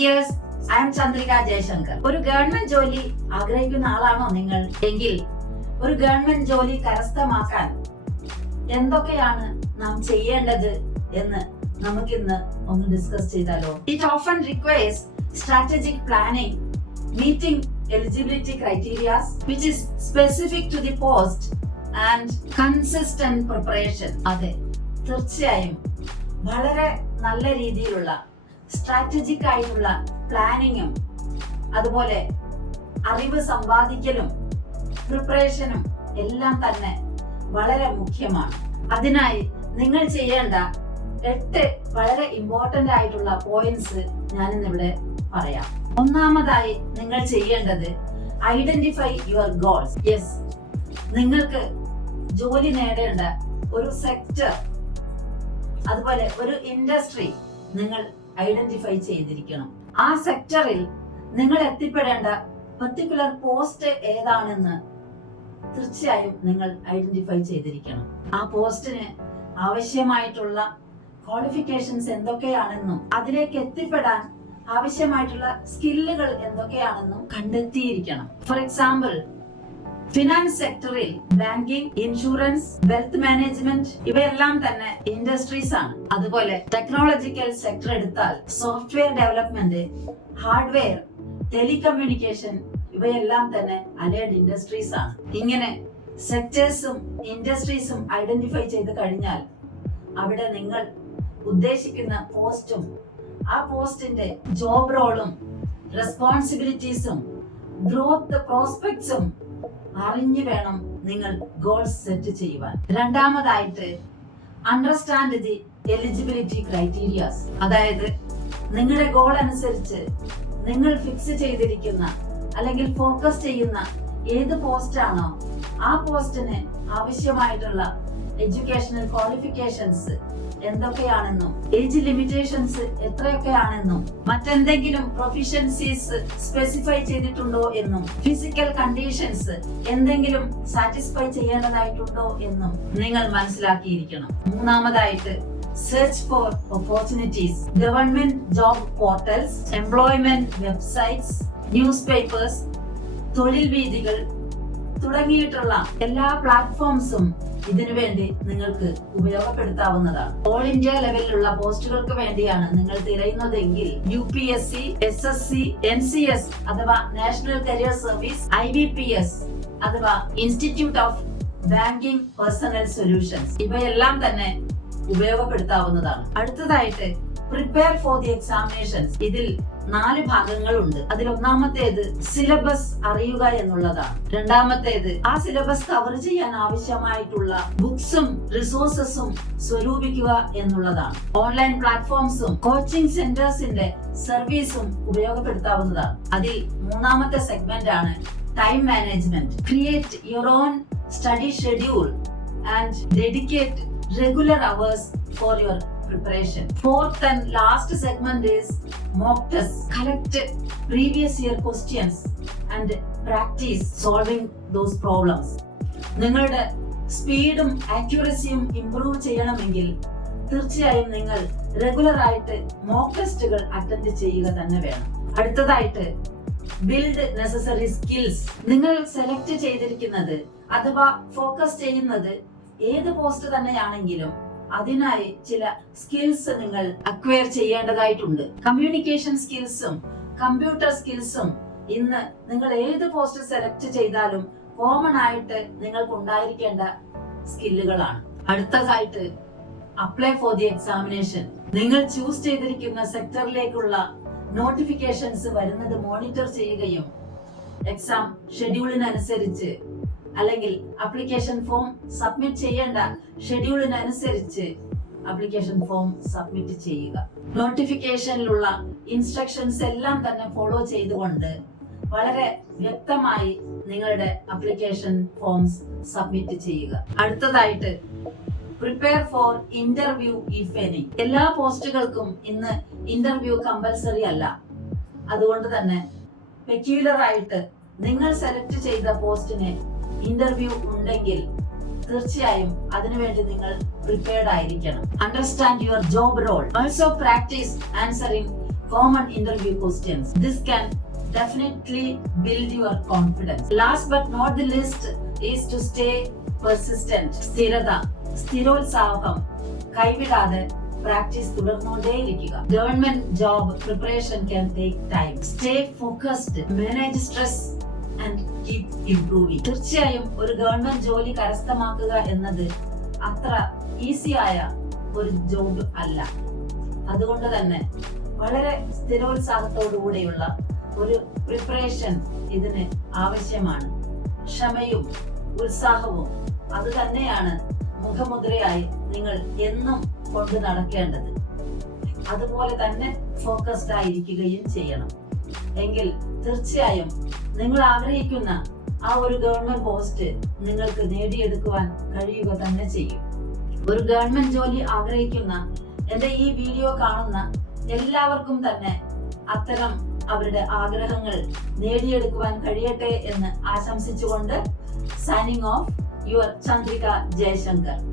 Dears, I'm Chandrika Jayashankar. ഒരു government ജോലി ആഗ്രഹിക്കുന്ന ആളാണോ നിങ്ങൾ? എങ്കിൽ ഒരു ഗവൺമെന്റ് ജോലി കരസ്ഥമാക്കാൻ എന്തൊക്കെയാണ് നാം ചെയ്യേണ്ടത് എന്ന് നമുക്കിന്ന് ഒന്ന് ഡിസ്കസ് ചെയ്താലോ? It often requires strategic planning, meeting eligibility criteria which is specific to the post and consistent preparation. അതെ, തീർച്ചയായും വളരെ നല്ല രീതിയിലുള്ള സ്ട്രാറ്റജിക് ആയിട്ടുള്ള പ്ലാനിങ്ങും അതുപോലെ അറിവ് സമ്പാദിക്കലും പ്രിപ്പറേഷനും എല്ലാം തന്നെ വളരെ മുഖ്യമാണ്. അതിനായി നിങ്ങൾ ചെയ്യേണ്ട 8 വളരെ ഇമ്പോർട്ടന്റ് ആയിട്ടുള്ള പോയിന്റ്സ് ഞാനിന്നിവിടെ പറയാം. ഒന്നാമതായി നിങ്ങൾ ചെയ്യേണ്ടത് ഐഡന്റിഫൈ യുവർ ഗോൾസ്. യെസ്, നിങ്ങൾക്ക് ജോലി നേടേണ്ട ഒരു സെക്ടർ അതുപോലെ ഒരു ഇൻഡസ്ട്രി നിങ്ങൾ ഐഡന്റിഫൈ ചെയ്തിരിക്കണം. ആ സെക്ടറിൽ നിങ്ങൾ എത്തിപ്പെടേണ്ട പർട്ടിക്കുലർ പോസ്റ്റ് ഏതാണെന്ന് തീർച്ചയായും നിങ്ങൾ ഐഡന്റിഫൈ ചെയ്തിരിക്കണം. ആ പോസ്റ്റിന് ആവശ്യമായിട്ടുള്ള ക്വാളിഫിക്കേഷൻസ് എന്തൊക്കെയാണെന്നും അതിലേക്ക് എത്തിപ്പെടാൻ ആവശ്യമായിട്ടുള്ള സ്കില്ലുകൾ എന്തൊക്കെയാണെന്നും കണ്ടെത്തിയിരിക്കണം. ഫോർ എക്സാമ്പിൾ, ഫിനാൻസ് സെക്ടറിൽ ബാങ്കിങ്, ഇൻഷുറൻസ്, വെൽത്ത് മാനേജ്മെന്റ് ഇവയെല്ലാം തന്നെ ഇൻഡസ്ട്രീസ് ആണ്. അതുപോലെ ടെക്നോളജിക്കൽ സെക്ടർ എടുത്താൽ സോഫ്റ്റ്വെയർ ഡെവലപ്മെന്റ്, ഹാർഡ്വെയർ, ടെലികമ്മ്യൂണിക്കേഷൻ ഇവയെല്ലാം തന്നെ അലൈഡ് ഇൻഡസ്ട്രീസ് ആണ്. ഇങ്ങനെ സെക്ടേഴ്സും ഇൻഡസ്ട്രീസും ഐഡന്റിഫൈ ചെയ്ത് കഴിഞ്ഞാൽ അവിടെ നിങ്ങൾ ഉദ്ദേശിക്കുന്ന പോസ്റ്റും ആ പോസ്റ്റിന്റെ ജോബ് റോളും റെസ്പോൺസിബിലിറ്റീസും ഗ്രോത്ത് പ്രോസ്പെക്ട്സും അറിഞ്ഞു വേണം നിങ്ങൾ ഗോൾസ് സെറ്റ് ചെയ്യുവാൻ. രണ്ടാമതായിട്ട് അണ്ടർസ്റ്റാൻഡ് ദി എലിജിബിലിറ്റി ക്രൈറ്റീരിയാസ്. അതായത് നിങ്ങളുടെ ഗോൾ അനുസരിച്ച് നിങ്ങൾ ഫിക്സ് ചെയ്തിരിക്കുന്ന അല്ലെങ്കിൽ ഫോക്കസ് ചെയ്യുന്ന ഏത് പോസ്റ്റ് ആണോ ആ പോസ്റ്റിന് ആവശ്യമായിട്ടുള്ള എഡ്യൂക്കേഷണൽ ക്വാളിഫിക്കേഷൻസ് എന്തൊക്കെയാണെന്നും ഏജ് ലിമിറ്റേഷൻസ് എത്രയൊക്കെയാണെന്നും മറ്റെന്തെങ്കിലും പ്രൊഫിഷ്യൻസീസ് സ്പെസിഫൈ ചെയ്തിട്ടുണ്ടോ എന്നും ഫിസിക്കൽ കണ്ടീഷൻസ് എന്തെങ്കിലും സാറ്റിസ്ഫൈ ചെയ്യേണ്ടതായിട്ടുണ്ടോ എന്നും നിങ്ങൾ മനസ്സിലാക്കിയിരിക്കണം. മൂന്നാമതായിട്ട് search for opportunities. Government job portals, employment websites, news papers, തൊഴിൽ വീഥികൾ തുടങ്ങിയിട്ടുള്ള എല്ലാ പ്ലാറ്റ്ഫോംസും ഇതിനു വേണ്ടി നിങ്ങൾക്ക് ഉപയോഗപ്പെടുത്താവുന്നതാണ്. ഓൾ ഇന്ത്യ ലെവലിലുള്ള പോസ്റ്റുകൾക്ക് വേണ്ടിയാണ് നിങ്ങൾ തിരയുന്നതെങ്കിൽ UPSC, SSC, NCS അഥവാ നാഷണൽ കരിയർ സർവീസ്, IBPS അഥവാ institute of banking personal solutions ഇവയെല്ലാം തന്നെ ഉപയോഗപ്പെടുത്താവുന്നതാണ്. അടുത്തതായിട്ട് പ്രിപ്പയർ ഫോർ ദി എക്സാമിനേഷൻസ്. ഇതിൽ 4 ഭാഗങ്ങളുണ്ട്. അതിൽ ഒന്നാമത്തേത് സിലബസ് അറിയുക എന്നുള്ളതാണ്. രണ്ടാമത്തേത് ആ സിലബസ് കവർ ചെയ്യാൻ ആവശ്യമായിട്ടുള്ള ബുക്സും റിസോഴ്സസും സ്വരൂപിക്കുക എന്നുള്ളതാണ്. ഓൺലൈൻ പ്ലാറ്റ്ഫോംസും കോച്ചിങ് സെന്റേഴ്സിന്റെ സർവീസും ഉപയോഗപ്പെടുത്താവുന്നതാണ്. അതിൽ മൂന്നാമത്തെ സെഗ്മെന്റ് ആണ് time management. Create your own study schedule and dedicate regular hours for your preparation. Fourth and last segment is mock tests. Collect previous year questions and practice solving those problems. നിങ്ങളുടെ സ്പീഡും ആക്യുറസിയും improve ചെയ്യണമെങ്കിൽ തീർച്ചയായും നിങ്ങൾ regular ആയിട്ട് mock ടെസ്റ്റുകൾ attend ചെയ്യുക തന്നെ വേണം. അടുത്തതായിട്ട് ബിൽഡ് നെസസറി സ്കിൽസ്. നിങ്ങൾ സെലക്ട് ചെയ്തിരിക്കുന്നത് അഥവാ ഫോക്കസ് ചെയ്യുന്നത് ഏത് പോസ്റ്റ് തന്നെയാണെങ്കിലും അതിനായി ചില സ്കിൽസ് നിങ്ങൾ അക്വയർ ചെയ്യേണ്ടതായിട്ടുണ്ട്. കമ്മ്യൂണിക്കേഷൻ സ്കിൽസും കമ്പ്യൂട്ടർ സ്കിൽസും ഇന്ന് നിങ്ങൾ ഏത് പോസ്റ്റ് സെലക്ട് ചെയ്താലും കോമൺ ആയിട്ട് നിങ്ങൾക്ക് ഉണ്ടായിരിക്കേണ്ട സ്കില്ലുകളാണ്. അടുത്തതായിട്ട് അപ്ലൈ ഫോർ ദി എക്സാമിനേഷൻ. നിങ്ങൾ ചൂസ് ചെയ്തിരിക്കുന്ന സെക്ടറിലേക്കുള്ള നോട്ടിഫിക്കേഷൻസ് വരുന്നത് മോണിറ്റർ ചെയ്യുകയും എക്സാം ഷെഡ്യൂളിനനുസരിച്ച് അല്ലെങ്കിൽ അപ്ലിക്കേഷൻ ഫോം സബ്മിറ്റ് ചെയ്യേണ്ട ഷെഡ്യൂളിനനുസരിച്ച് അപ്ലിക്കേഷൻ ഫോം സബ്മിറ്റ് ചെയ്യുക. നോട്ടിഫിക്കേഷനിലുള്ള ഇൻസ്ട്രക്ഷൻസ് എല്ലാം തന്നെ ഫോളോ ചെയ്തുകൊണ്ട് വളരെ വ്യക്തമായി നിങ്ങളുടെ അപ്ലിക്കേഷൻ ഫോംസ് സബ്മിറ്റ് ചെയ്യുക. അടുത്തതായിട്ട് prepare for interview if any. എല്ലാ പോസ്റ്റുകൾക്കും ഇന്ന് ഇന്റർവ്യൂ കമ്പൽസറി അല്ല. അതുകൊണ്ട് തന്നെ പെക്യുലർ ആയിട്ട് നിങ്ങൾ സെലക്ട് ചെയ്ത പോസ്റ്റിന് ഇന്റർവ്യൂ ഉണ്ടെങ്കിൽ തീർച്ചയായും അതിനുവേണ്ടി നിങ്ങൾ പ്രിപ്പയർഡ് ആയിരിക്കണം. Understand your job role. Also practice answering common interview questions. This can definitely build your confidence. Last but not the least is to stay persistent. സ്ഥിരത, സ്ഥിരോത്സാഹം കൈവിടാതെ പ്രാക്ടീസ് തുടർന്നുകൊണ്ടേയിരിക്കുക. Government job preparation can take time. Stay focused, manage stress and keep improving. തീർച്ചയായും ഒരു government ജോലി കരസ്ഥമാക്കുക എന്നത് അത്ര easy ആയ ഒരു ജോബ് അല്ല. അതുകൊണ്ട് തന്നെ വളരെ സ്ഥിരോത്സാഹത്തോടുകൂടിയുള്ള ഒരു പ്രിപ്പറേഷൻ ഇതിന് ആവശ്യമാണ്. ക്ഷമയും ഉത്സാഹവും അത് തന്നെയാണ് മുഖമുദ്രയായി നിങ്ങൾ എന്നും കൊണ്ടു നടക്കേണ്ടത്. അതുപോലെ തന്നെ ഫോക്കസ്ഡ് ആയിരിക്കുകയും ചെയ്യണം. എങ്കിൽ തീർച്ചയായും നിങ്ങൾ ആഗ്രഹിക്കുന്ന ആ ഒരു ഗവൺമെന്റ് പോസ്റ്റ് നിങ്ങൾക്ക് നേടിയെടുക്കുവാൻ കഴിയുക തന്നെ ചെയ്യും. ഒരു ഗവൺമെന്റ് ജോലി ആഗ്രഹിക്കുന്ന എന്റെ ഈ വീഡിയോ കാണുന്ന എല്ലാവർക്കും തന്നെ അത്തരം അവരുടെ ആഗ്രഹങ്ങൾ നേടിയെടുക്കുവാൻ കഴിയട്ടെ എന്ന് ആശംസിച്ചുകൊണ്ട് signing off your Chandrika Jaishankar.